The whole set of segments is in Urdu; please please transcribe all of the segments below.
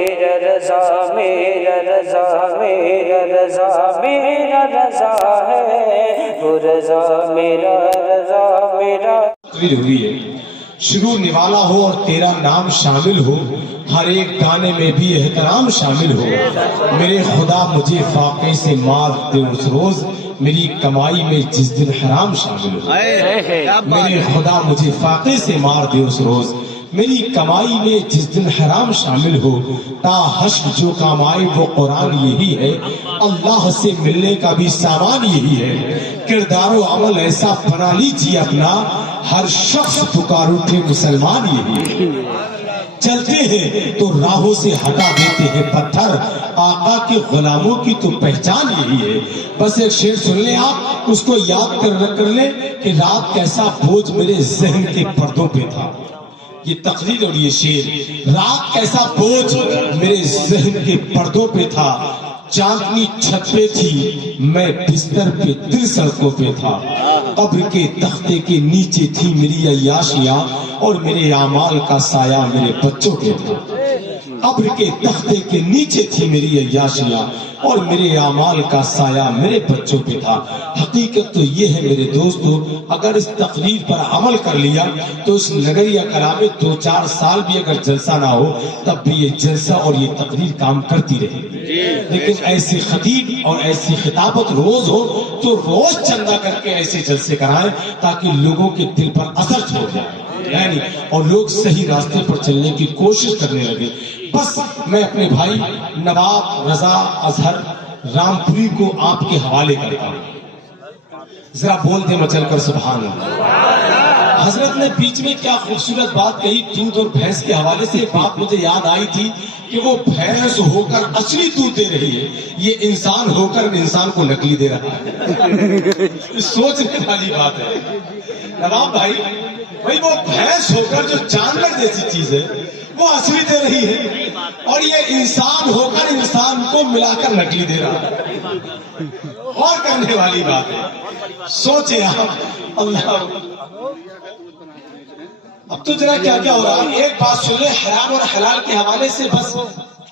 میرا رضا میرا رضا میرا رضا میرا رضا ہے، وہ رضا میرا رضا میرا ہوئی ہے شروع نوالا ہو اور تیرا نام شامل ہو، ہر ایک گانے میں بھی احترام شامل ہو۔ میرے خدا مجھے فاقے سے مار دے اس روز، میری کمائی میں جس دن حرام شامل ہو۔ میرے خدا مجھے فاقے سے مار دے اس روز، میری کمائی میں جس دن حرام شامل ہو۔ تا حشر جو کام آئے وہ قرآن یہی ہے، اللہ سے ملنے کا بھی سامان یہی ہے۔ کردار و عمل ایسا بنا لیجیے اپنا، ہر شخص پکار اٹھے مسلمان یہی ہے۔ چلتے ہیں تو راہوں سے ہٹا دیتے ہیں پتھر، آقا کے غلاموں کی تو پہچان یہی ہے۔ بس ایک شعر سن لیں آپ، اس کو یاد کر لیں کہ رات کیسا بوجھ میرے ذہن کے پردوں پہ تھا۔ یہ تقریر اور یہ شعر، رات کیسا بوجھ میرے ذہن کے پردوں پہ تھا، چاندنی چھت پہ تھی میں بستر پہ دل سڑکوں پہ تھا، قبر کے تختے کے نیچے تھی میری عیاشیاں اور میرے اعمال کا سایہ میرے بچوں پہ تھا۔ قبر کے تختے کے نیچے تھی میری عیاشیاں اور میرے اعمال کا سایہ میرے بچوں پہ تھا۔ حقیقت تو یہ ہے میرے دوستو، اگر اس تقریر پر عمل کر لیا تو اس نگریہ کلا میں 2-4 سال بھی اگر جلسہ نہ ہو تب بھی یہ جلسہ اور یہ تقریر کام کرتی رہے گی۔ لیکن ایسی خطیب اور ایسی خطابت روز ہو تو روز چندہ کر کے ایسے جلسے کرائیں تاکہ لوگوں کے دل پر اثر چھوڑ جائے اور لوگ صحیح راستے پر چلنے کی کوشش کرنے لگے۔ بس میں اپنے بھائی نواب رضا اظہر رامپوری کو آپ کے حوالے کرتا ہوں، ذرا بول دے مچل کر سبحان اللہ۔ حضرت نے بیچ میں کیا خوبصورت بات کہی، دودھ اور بھینس کے حوالے سے بات مجھے یاد آئی تھی کہ وہ بھینس ہو کر اصلی دودھ دے رہی ہے، یہ انسان ہو کر انسان کو نکلی دے رہا ہے۔ سوچنے والی بات ہے نواب بھائی، وہ بھینس ہو کر جو جانور جیسی چیز ہے وہ اصلی دے رہی ہے اور یہ انسان ہو کر انسان کو ملا کر نکلی دے رہا ہے۔ اور کرنے والی بات ہے، سوچے آپ اللہ۔ اب تو ذرا کیا کیا ہو رہا ہے، ایک بات سنیں حرام اور حلال کے حوالے سے بس۔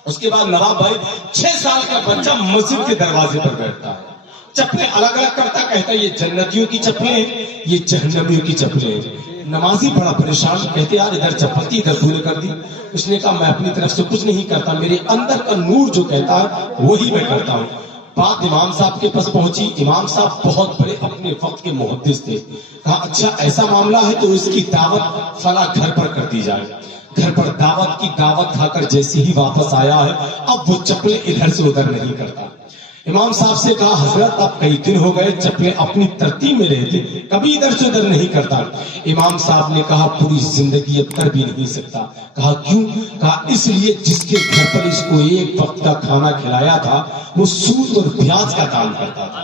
اس کے بعد نواب بھائی 6 سال کا بچہ مسجد کے دروازے پر بیٹھتا ہے، چپلیں الگ الگ کرتا، کہتا ہے یہ جنتیوں کی چپلیں ہیں، یہ جہنمیوں کی چپلیں ہیں۔ نمازی بڑا پریشان، کہتے یار ادھر چپل تھی ادھر تو نے کر دی۔ اس نے کہا میں اپنی طرف سے کچھ نہیں کرتا، میرے اندر کا نور جو کہتا ہے وہی میں کرتا ہوں۔ بات امام صاحب کے پاس پہنچی، امام صاحب بہت بڑے اپنے وقت کے محدث تھے۔ کہا اچھا ایسا معاملہ ہے تو اس کی دعوت فلاں گھر پر کر دی جائے۔ گھر پر دعوت کی دعوت کھا کر جیسے ہی واپس آیا ہے اب وہ چپلیں ادھر سے ادھر نہیں کرتا۔ امام صاحب سے کہا حضرت اب کئی دن ہو گئے چپلیں اپنی ترتیب میں رہتے، کبھی ادھر سے ادھر نہیں کرتا۔ امام صاحب نے کہا پوری زندگی اب کر بھی نہیں سکتا۔ کہا کیوں؟ کہا اس لیے جس کے گھر پر اس کو ایک وقت کا کھانا کھلایا تھا وہ سود اور بیاج کا کام کرتا تھا،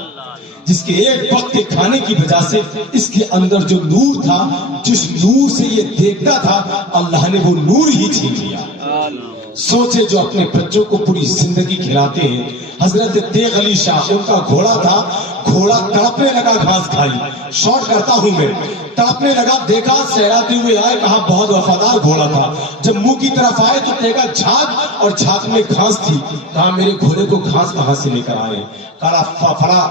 جس کے ایک وقت کے کھانے کی وجہ سے اس کے اندر جو نور تھا، جس نور سے یہ دیکھتا تھا، اللہ نے وہ نور ہی چھین لیا۔ سوچے جو اپنے بچوں کو پوری زندگی کھلاتے ہیں۔ حضرت تیغ علی شاہ ان کا گھوڑا تھا، گھوڑا تڑپنے لگا گھاس کھائی، شارٹ کرتا ہوں میں، تڑپنے لگا، دیکھا سہراتے ہوئے آئے، کہا بہت وفادار گھوڑا تھا، جب منہ کی طرف آئے تو دیکھا جھاگ اور جھاگ میں گھاس تھی، کہا میرے گھوڑے کو گھاس کہاں سے لے کر آئے؟ کہا فلا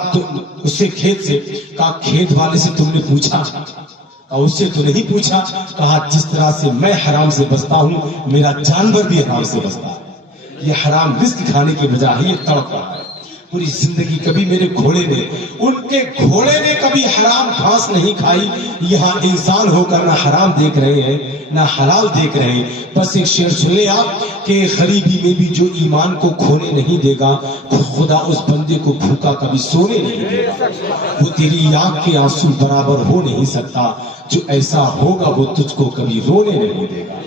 اس سے کھیت سے۔ کہا کھیت والے سے تم نے پوچھا؟ اس سے تو نہیں پوچھا۔ کہا جس طرح سے میں حرام سے بچتا ہوں میرا جانور بھی حرام سے بچتا ہے، یہ حرام رزق کھانے کی بجائے یہ تڑپ رہا ہے۔ پوری زندگی کبھی میرے گھوڑے نے، ان کے گھوڑے نے کبھی حرام گھاس نہیں کھائی۔ یہاں انسان ہو کر نہ حرام دیکھ رہے ہیں نہ حلال دیکھ رہے ہیں۔ بس ایک شعر سن لیں آپ کہ غریبی میں بھی جو ایمان کو کھونے نہیں دے گا خدا اس بندے کو بھوکا کبھی سونے نہیں دے گا۔ وہ تیری آنکھ کے آنسو برابر ہو نہیں سکتا، جو ایسا ہوگا وہ تجھ کو کبھی رونے نہیں دے گا۔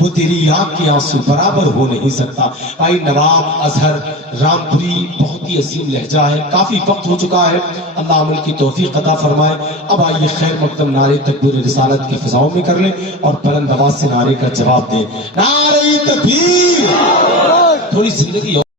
وہ تیری آنکھ کے آنسو برابر ہو نہیں سکتا۔ بھائی نواب اظہر رامپوری بہت ہی عظیم لہجہ ہے، کافی وقت ہو چکا ہے، اللہ عمل کی توفیق عطا فرمائے۔ اب آئیے خیر مقدم نعرے تکبیر رسالت کی فضاؤں میں کر لیں اور بلند آواز سے نعرے کا جواب دیں۔ نعرہ تکبیر! تھوڑی زندگی